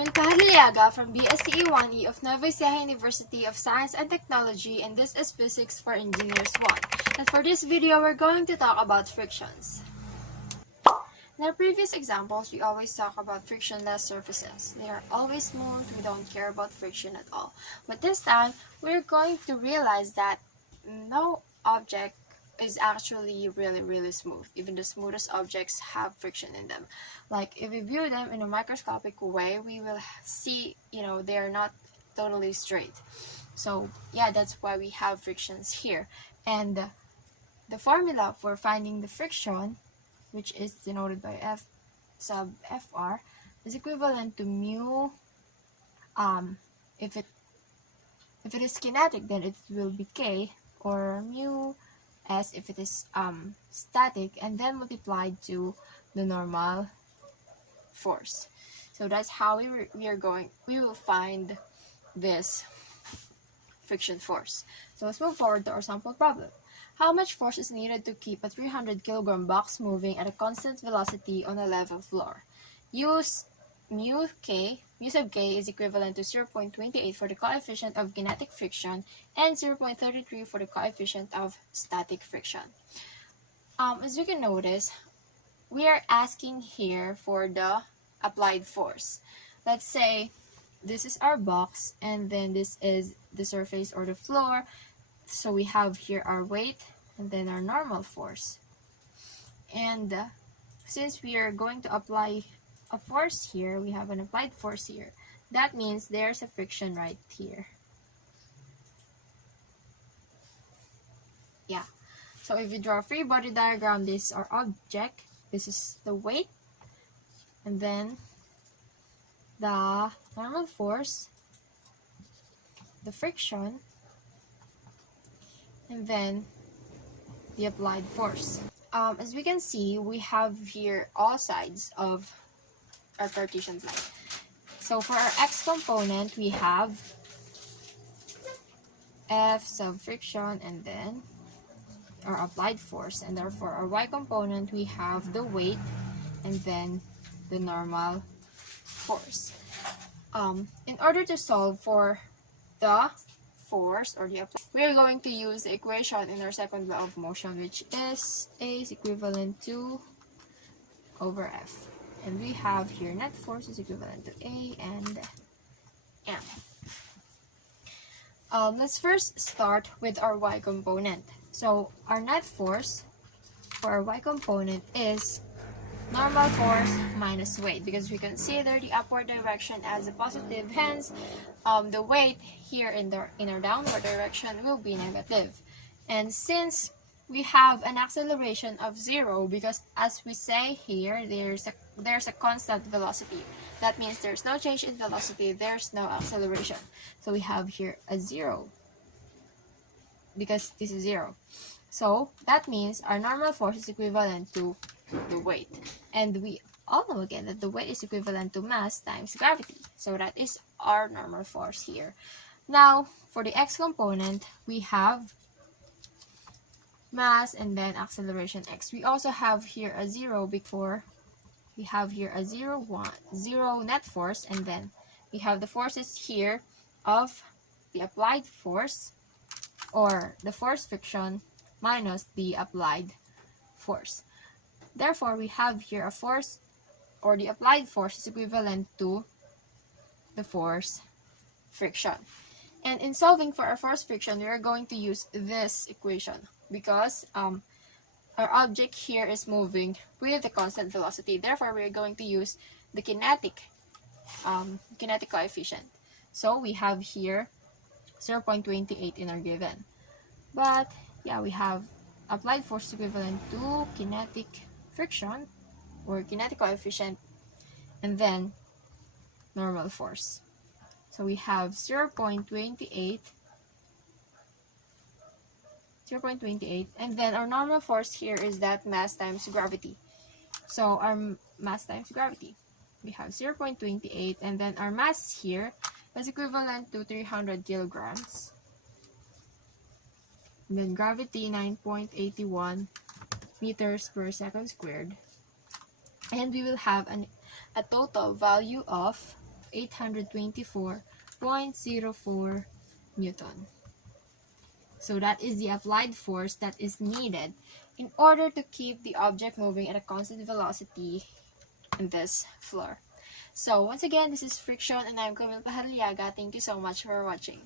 Camille Pajarillaga from BSCE 1E of Nueva Ecija University of Science and Technology, and this is Physics for Engineers 1. And for this video, we're going to talk about frictions. In our previous examples, we always talk about frictionless surfaces. They are always smooth, we don't care about friction at all. But this time, we're going to realize that no object is actually really smooth. Even the smoothest objects have friction in them. Like if we view them in a microscopic way, we will see, they are not totally straight. So yeah, that's why we have frictions here. And the formula for finding the friction, which is denoted by F sub Fr, is equivalent to mu. If it is kinetic, then it will be K, or mu S if it is static, and then multiplied to the normal force. So that's how we will find this friction force. So let's move forward to our sample problem. How much force is needed to keep a 300 kg box moving at a constant velocity on a level floor? Use mu sub k is equivalent to 0.28 for the coefficient of kinetic friction and 0.33 for the coefficient of static friction. As you can notice, we are asking here for the applied force. Let's say this is our box and then this is the surface or the floor. So we have here our weight and then our normal force. And since we are going to apply a force here, we have an applied force here. That means there's a friction right here. Yeah. So if you draw a free body diagram, this is our object, this is the weight, and then the normal force, the friction, and then the applied force. As we can see, we have here all sides of our Cartesian plane. So for our x component, we have F sub friction and then our applied force, and therefore our y component, we have the weight and then the normal force. In order to solve for the force or the applied, we are going to use the equation in our second law of motion, which is A is equivalent to over F. And we have here net force is equivalent to A and M. Let's first start with our y component. So our net force for our y component is normal force minus weight, because we consider the upward direction as a positive, hence the weight here in our downward direction will be negative. And since we have an acceleration of 0, because as we say here, there's a constant velocity. That means there's no change in velocity, there's no acceleration. So we have here a 0, because this is 0. So that means our normal force is equivalent to the weight. And we all know again that the weight is equivalent to mass times gravity. So that is our normal force here. Now, for the x component, we have mass and then acceleration x. We also have here a 0 before. We have here a 0 net force, and then we have the forces here of the applied force or the force friction minus the applied force. Therefore, we have here a force or the applied force is equivalent to the force friction. And in solving for our force friction, we are going to use this equation because our object here is moving with a constant velocity. Therefore, we are going to use the kinetic coefficient. So we have here 0.28 in our given. But yeah, we have applied force equivalent to kinetic friction or kinetic coefficient and then normal force. So we have 0.28, and then our normal force here is that mass times gravity. So our mass times gravity, we have 0.28, and then our mass here is equivalent to 300 kilograms. And then gravity 9.81 meters per second squared. And we will have a total value of 824.04 Newton. So that is the applied force that is needed in order to keep the object moving at a constant velocity in this floor. So once again, this is Friction and I'm Camille Pajarillaga. Thank you so much for watching.